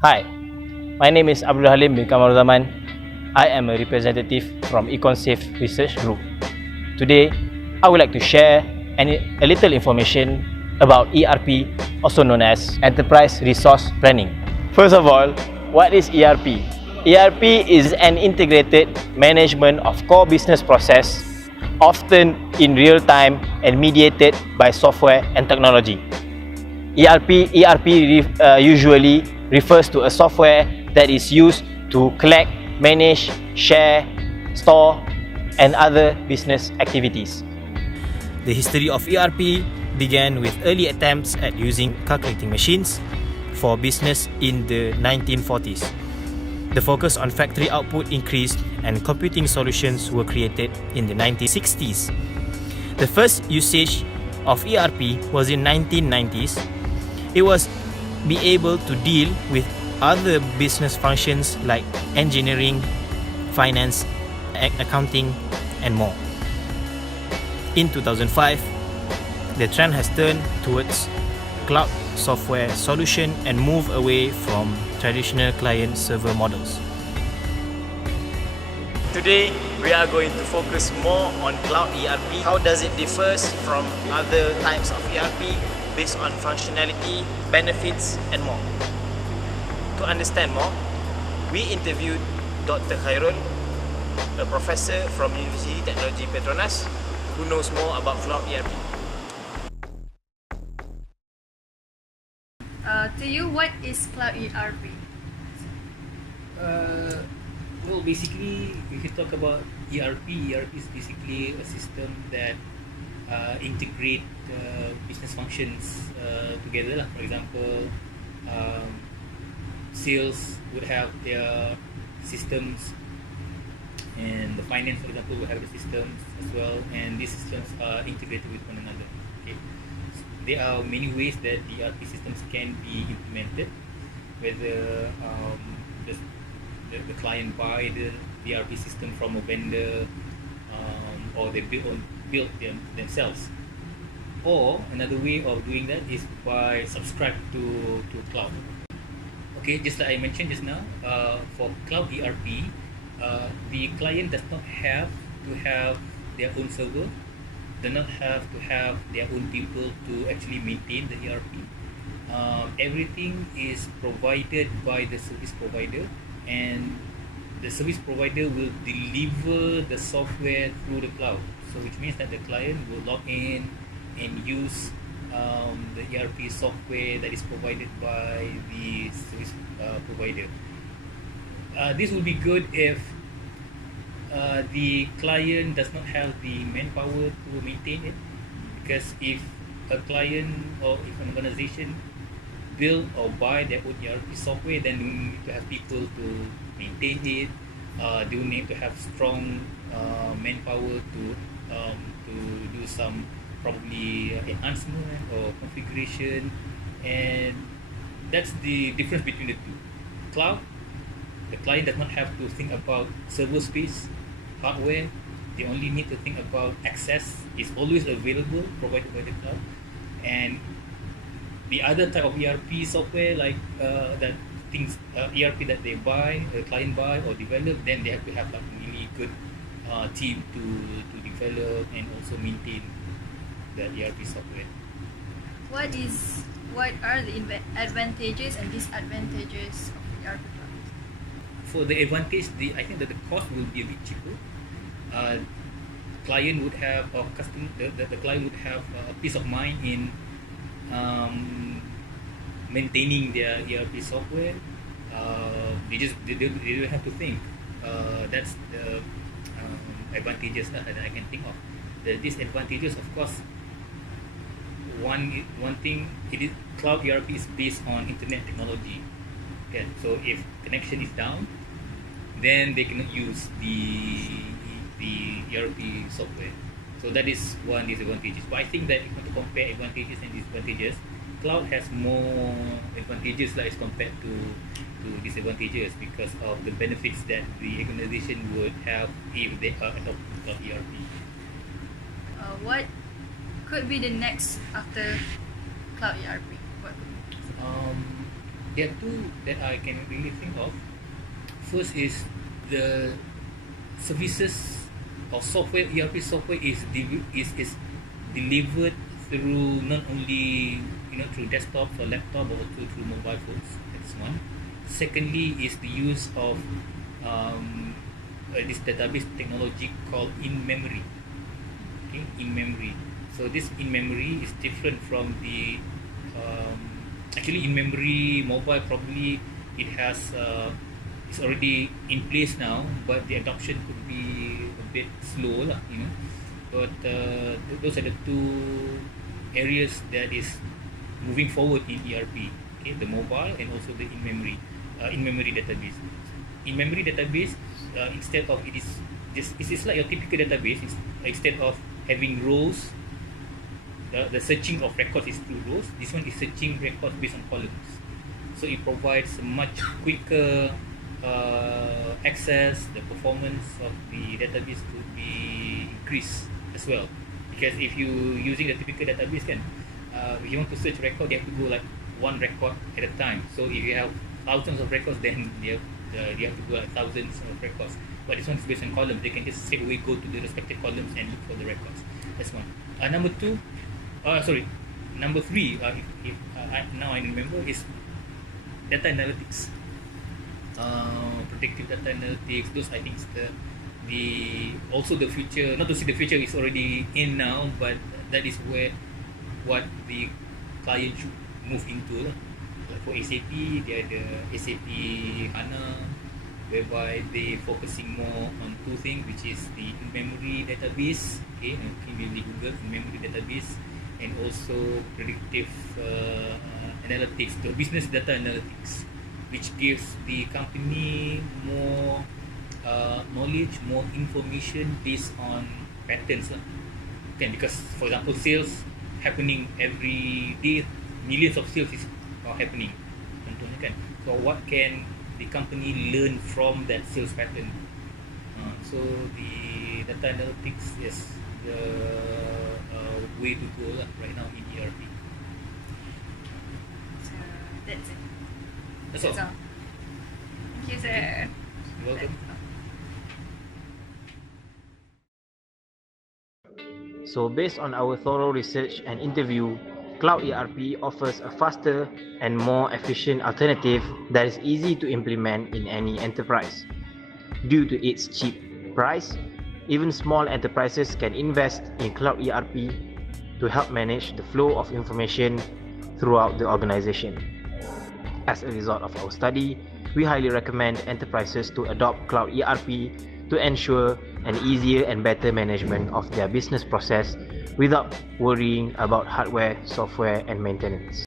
Hi, my name is Abdul Halim bin Kamal Zaman. I am a representative from EconSafe Research Group. Today, I would like to share a little information about ERP, also known as Enterprise Resource Planning. First of all, what is ERP? ERP is an integrated management of core business process, often in real time and mediated by software and technology. ERP usually refers to a software that is used to collect, manage, share, store, and other business activities. The history of ERP began with early attempts at using calculating machines for business in the 1940s. The focus on factory output increased and computing solutions were created in the 1960s. The first usage of ERP was in 1990s. It was be able to deal with other business functions like engineering, finance, accounting, and more. In 2005, the trend has turned towards cloud software solution and move away from traditional client-server models. Today, we are going to focus more on cloud ERP. How does it differ from other types of ERP based on functionality, benefits, and more? To understand more, we interviewed Dr. Khairul, a professor from University Technology Petronas, who knows more about cloud ERP. To you, what is cloud ERP? Well, basically, if you talk about ERP is basically a system that integrate business functions together. For example, sales would have their systems, and the finance, for example, will have the systems as well, and these systems are integrated with one another. Okay, so there are many ways that the ERP systems can be implemented, whether the client buy the ERP system from a vendor, or they build them themselves. Or another way of doing that is by subscribe to cloud. Okay, just like I mentioned just now, for cloud ERP, the client does not have to have their own server, does not have to have their own people to actually maintain the ERP. Everything is provided by the service provider, and the service provider will deliver the software through the cloud. So which means that the client will log in and use the ERP software that is provided by the service provider. This would be good if the client does not have the manpower to maintain it, because if a client or if an organization build or buy their own ERP software, then they need to have people to maintain it. They will need to have strong manpower to do some probably enhancement or configuration, and that's the difference between the two. Cloud, the client does not have to think about server space, hardware. They only need to think about access is always available, provided by the cloud. And the other type of ERP software, like that things ERP that they buy, a client buy or develop, then they have to have like really good team to develop and also maintain the ERP software. What are the advantages and disadvantages of ERP cloud? For the advantage, I think that the cost will be a bit cheaper. Client would have or the client would have a peace of mind in maintaining their ERP software. They don't have to think. That's the advantages that I can think of. The disadvantages, of course, one thing, it is cloud ERP is based on internet technology. Okay, so if connection is down, then they cannot use the ERP software. So that is one disadvantage. But I think that if you want to compare advantages and disadvantages, cloud has more advantages as compared to disadvantages, because of the benefits that the organization would have if they adopt cloud ERP. What could be the next after cloud ERP? What could be? there are two that I can really think of. First is the services or software, ERP software is delivered through not only through desktops or laptop, but also through mobile phones. That's one. Secondly is the use of this database technology called in-memory. Okay, in-memory. So this in-memory is different from the actually in-memory mobile. Probably it has it's already in place now, but the adoption could be a bit slow lah, But those are the two areas that is moving forward in ERP. Okay, the mobile and also the in-memory database. In-memory database, instead of it is like your typical database. Instead of having rows, the searching of records is through rows. This one is searching records based on columns. So it provides a much quicker access. The performance of the database could be increased as well, because if you using the typical database if you want to search record, you have to go like one record at a time. So if you have thousands of records, then you have to go like thousands of records. But this one is based on columns. They can just straight away go to the respective columns and look for the records. That's one. Number three, if now I remember, is data analytics. Predictive data analytics. Those, I think, is also the future. Not to say the future is already in now, but that is what the client should move into. Like for SAP, they are the SAP HANA, whereby they focusing more on two things, which is the in-memory database. Okay, maybe Google in-memory database, and also predictive analytics, the business data analytics, which gives the company more knowledge, more information based on patterns. Okay, because for example, sales happening every day, millions of sales are happening. Contohnya kan. So what can the company learn from that sales pattern? So the data analytics is the way to go right now in ERP. So that's it. That's all. Thank you, sir. You're welcome. So based on our thorough research and interview, Cloud ERP offers a faster and more efficient alternative that is easy to implement in any enterprise. Due to its cheap price, even small enterprises can invest in Cloud ERP to help manage the flow of information throughout the organization. As a result of our study, we highly recommend enterprises to adopt Cloud ERP to ensure an easier and better management of their business process without worrying about hardware, software, and maintenance.